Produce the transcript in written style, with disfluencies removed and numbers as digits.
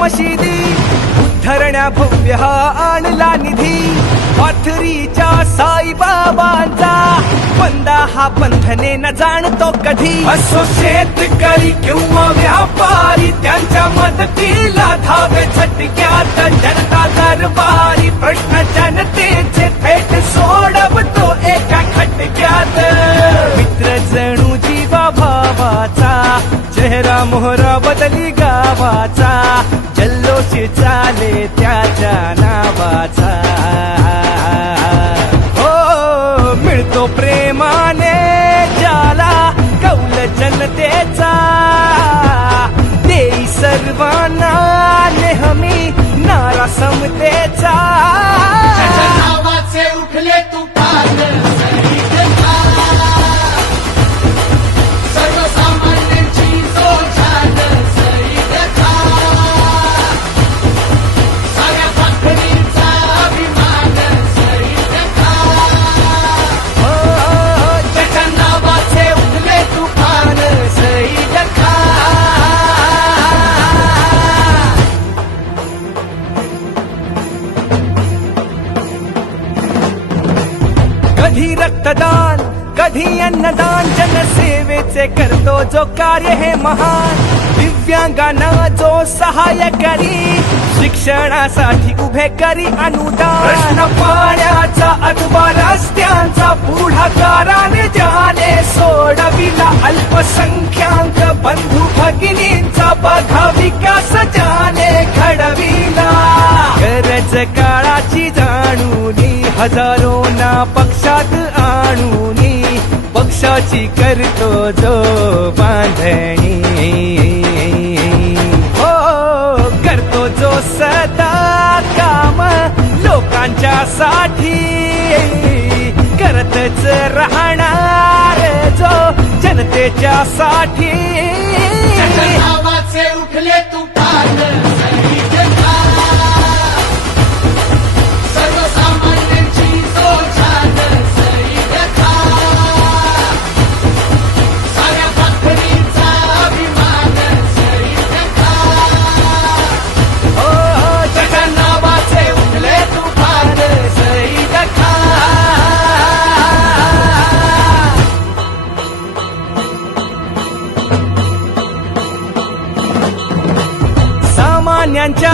मशिदी उद्धरण्या भव्य हा आणला निधी पाथरीच्या साईबाबांचा बंदा हा बंधने न जाणतो कधी असो शेतकरी किंवा व्यापारी त्यांच्या मदतीला धावे झटक्यात जनता दरबारी प्रश्न जनतेचे थेट सोडवतो एका खटक्यात मित्र जणू जीवा भावाचा चेहरा मोहरा बदली गावाचा जल्लोष चाले त्याच्या नावाचा हो मिळतो प्रेमाने ज्याला कौल जनतेचा देई सर्वांना नेहमी नारा समतेचा नावाचे उठले तुफान सर्वसामान्यांची जो जाण सैनिका साऱ्या पाखडीचा अभिमान सैनिका त्याच्या नावाचे उठले तुफान सैनिका कधी रक्तदान कधी अन्नदान जनसेवेचे करतो जो कार्य हे महान दिव्यांगांना जो सहाय्य करी शिक्षणासाठी उभे करी अनुदान प्रश्न पाण्याचा अथवा रस्त्यांचा पुढाकाराने ज्याने सोडविला अल्पसंख्याक बंधू भगिनींचा बघा विकास ज्याने घडविला गरज काळाची जाणूनी हजारोंना पक्षात आणूनी पक्षाची करतो जो बांधणी हो करतो जो सदा काम लोकांच्या साठी करतच राहणार जो जनतेच्या साठी नावाचे उठले तुफान सैनिका सर्वसामान्यांची जो जाण सैनिका साऱ्या पाखडीचा अभिमान सैनिका हो त्याच्या नावाचे उठले तुफान सैनिका सामान्यांच्या